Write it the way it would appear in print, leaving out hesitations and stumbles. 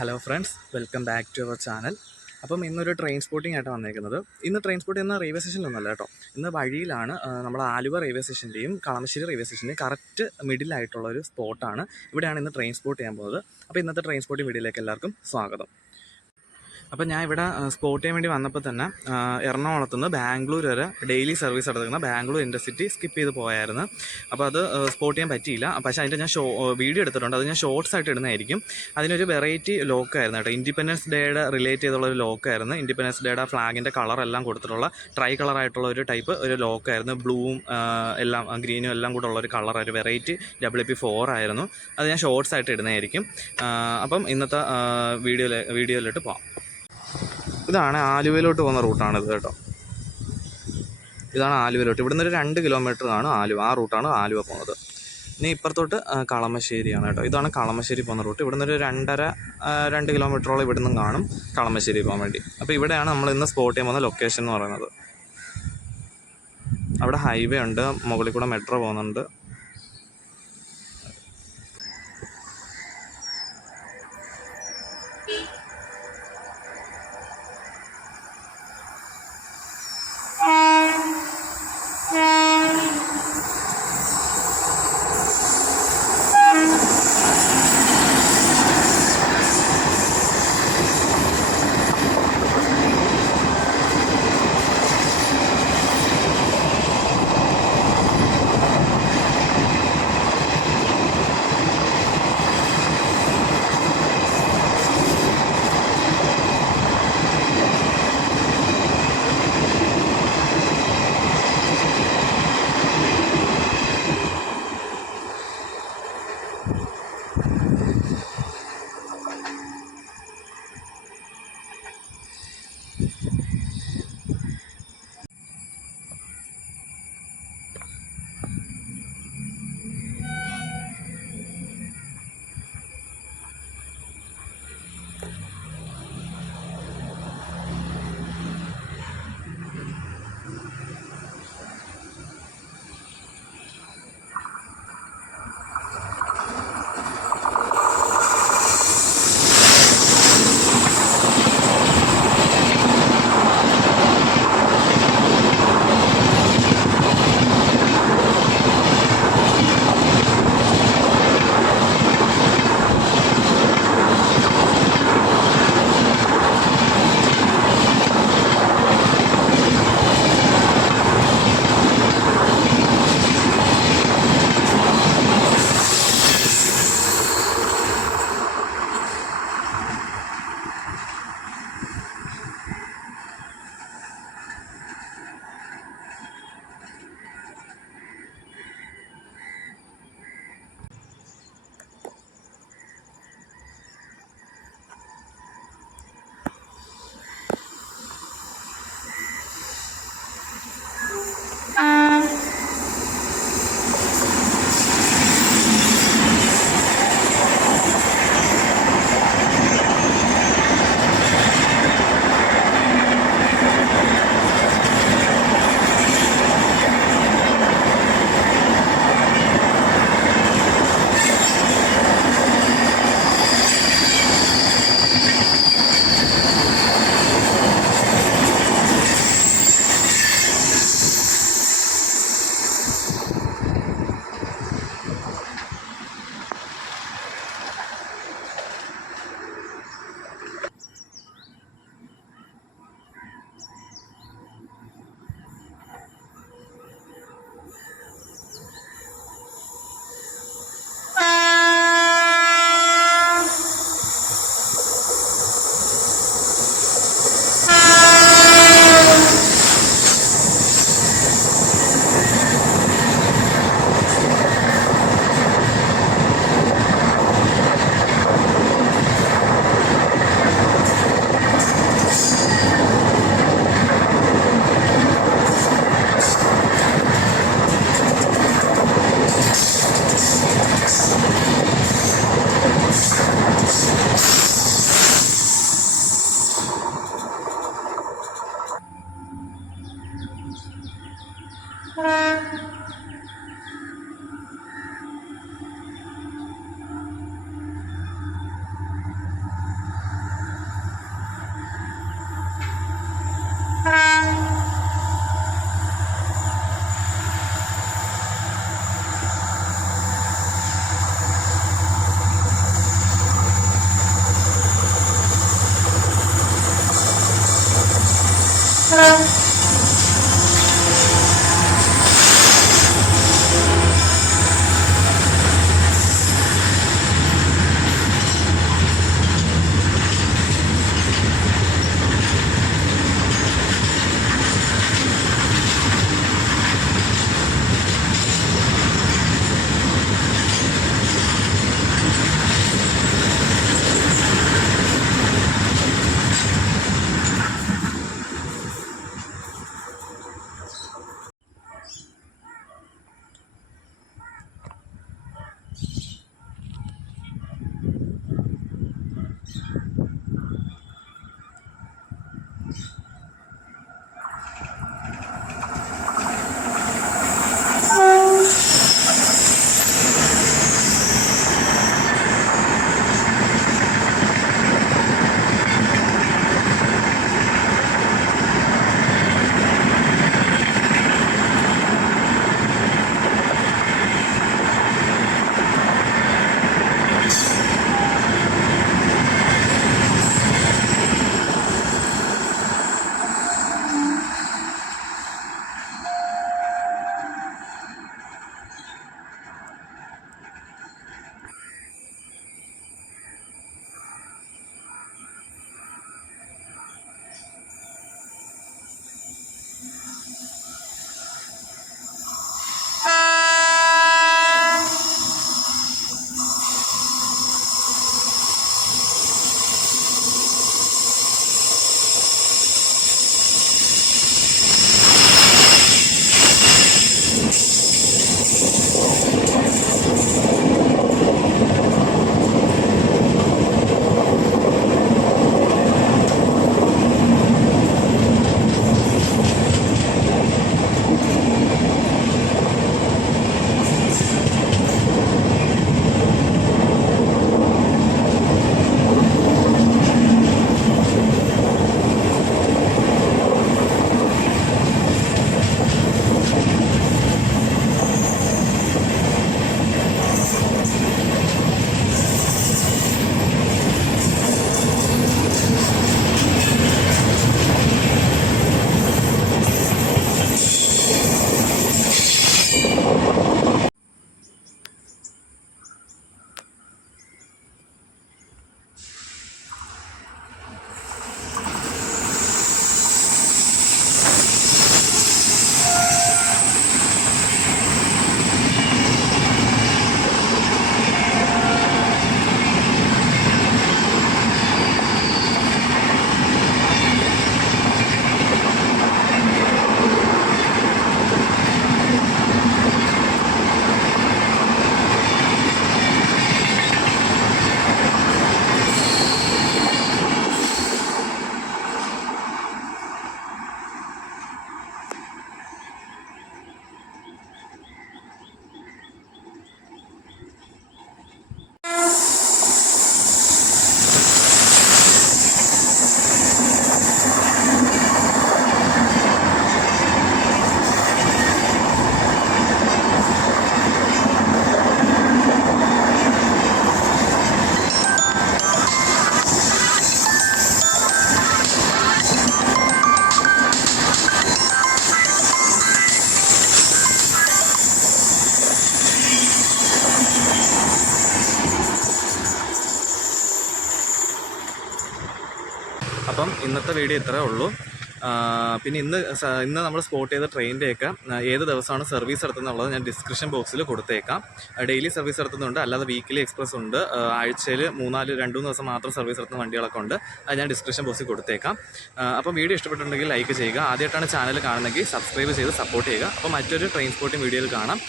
Hello friends, welcome back to our channel. അപ്പം ഇന്നൊരു train spotting ആയിട്ട് വന്നേക്കുന്നത്. ഇന്ന് ട്രെയിൻ സ്പോട്ട് ചെയ്യുന്ന റെയിൽവേ സ്റ്റേഷനിലൊന്നുമല്ല കേട്ടോ. ഇന്ന് വഴിയിലാണ്. നമ്മൾ Aluva railway സ്റ്റേഷൻ്റെയും Kalamassery railway സ്റ്റേഷൻ്റെയും correct മിഡിലായിട്ടുള്ള ഒരു സ്പോട്ടാണ്. ഇവിടെയാണ് ഇന്ന് ട്രെയിൻ സ്പോട്ട് ചെയ്യാൻ പോകുന്നത്. അപ്പോൾ ഇന്നത്തെ ട്രെയിൻ സ്പോട്ടിംഗ് വീഡിയോയിലേക്ക് എല്ലാവർക്കും സ്വാഗതം. അപ്പോൾ ഞാൻ ഇവിടെ സ്പോട്ട് ചെയ്യാൻ വേണ്ടി വന്നപ്പോൾ തന്നെ എറണാകുളത്ത് നിന്ന് ബാംഗ്ലൂർ വരെ ഡെയിലി സർവീസ് നടത്തുന്ന ബാംഗ്ലൂർ ഇൻ്റർസിറ്റി സ്കിപ്പ് ചെയ്ത് പോയായിരുന്നു. അപ്പോൾ അത് സ്പോട്ട് ചെയ്യാൻ പറ്റിയില്ല. പക്ഷേ അതിൻ്റെ ഞാൻ വീഡിയോ എടുത്തിട്ടുണ്ട്. അത് ഞാൻ ഷോർട്സ് ആയിട്ട് ഇടുന്നതായിരിക്കും. അതിനൊരു വെറൈറ്റി ലോക്കായിരുന്നു കേട്ടോ. ഇൻഡിപെൻഡൻസ് ഡേയുടെ റിലേറ്റ് ചെയ്തുള്ള ഒരു ലോക്കായിരുന്നു. ഇൻഡിപെൻഡൻസ് ഡേയുടെ ഫ്ലാഗിൻ്റെ കളറെല്ലാം കൊടുത്തിട്ടുള്ള ട്രൈ കളറായിട്ടുള്ള ഒരു ടൈപ്പ് ഒരു ലോക്കായിരുന്നു. ബ്ലൂവും എല്ലാം ഗ്രീനും എല്ലാം കൂടെ ഉള്ളൊരു കളർ, ഒരു വെറൈറ്റി WP4 ആയിരുന്നു. അത് ഞാൻ ഷോർട്സ് ആയിട്ട് ഇടുന്നതായിരിക്കും. അപ്പം ഇന്നത്തെ വീഡിയോയിലോട്ട് പോകാം. ഇതാണ് ആലുവയിലോട്ട് പോകുന്ന റൂട്ടാണിത് കേട്ടോ. ഇതാണ് ആലുവയിലോട്ട്. ഇവിടുന്ന് ഒരു 2 കിലോമീറ്ററാണ് ആലുവ. ആ റൂട്ടാണ് ആലുവ പോകുന്നത്. ഇനി ഇപ്പുറത്തോട്ട് കളമശ്ശേരിയാണ് കേട്ടോ. ഇതാണ് കളമശ്ശേരി പോകുന്ന റൂട്ട്. ഇവിടുന്ന് ഒരു 2 കിലോമീറ്ററോളം ഇവിടുന്ന് കാണും കളമശ്ശേരി പോകാൻ വേണ്ടി. അപ്പോൾ ഇവിടെയാണ് നമ്മൾ ഇന്ന് സ്പോട്ട് ചെയ്യാൻ പോകുന്ന ലൊക്കേഷൻ എന്ന് പറയുന്നത്. അവിടെ ഹൈവേ ഉണ്ട്, മുകളിൽ കൂടെ മെട്രോ പോകുന്നുണ്ട്. അപ്പം ഇന്നത്തെ വീഡിയോ ഇത്രയേ ഉള്ളൂ. പിന്നെ ഇന്ന് നമ്മൾ സ്പോട്ട് ചെയ്ത ട്രെയിനിൻ്റെയൊക്കെ ഏത് ദിവസമാണ് സർവീസ് നടത്തുന്നുള്ളത് ഞാൻ ഡിസ്ക്രിപ്ഷൻ ബോക്സിൽ കൊടുത്തേക്കാം. ഡെയിലി സർവീസ് നടത്തുന്നുണ്ട്, അല്ലാതെ വീക്കിലി എക്സ്പ്രസ് ഉണ്ട്, ആഴ്ചയിൽ 2 ദിവസം മാത്രം സർവീസ് നടത്തുന്ന വണ്ടികളൊക്കെ ഉണ്ട്. അത് ഞാൻ ഡിസ്ക്രിപ്ഷൻ ബോക്സിൽ കൊടുത്തേക്കാം. അപ്പം വീഡിയോ ഇഷ്ടപ്പെട്ടിട്ടുണ്ടെങ്കിൽ ലൈക്ക് ചെയ്യുക. ആദ്യമായിട്ടാണ് ചാനൽ കാണുന്നതെങ്കിൽ സബ്സ്ക്രൈബ് ചെയ്ത് സപ്പോർട്ട് ചെയ്യുക. അപ്പോൾ മറ്റൊരു ട്രെയിൻ സ്പോട്ടിംഗ് വീഡിയോയിൽ കാണാം.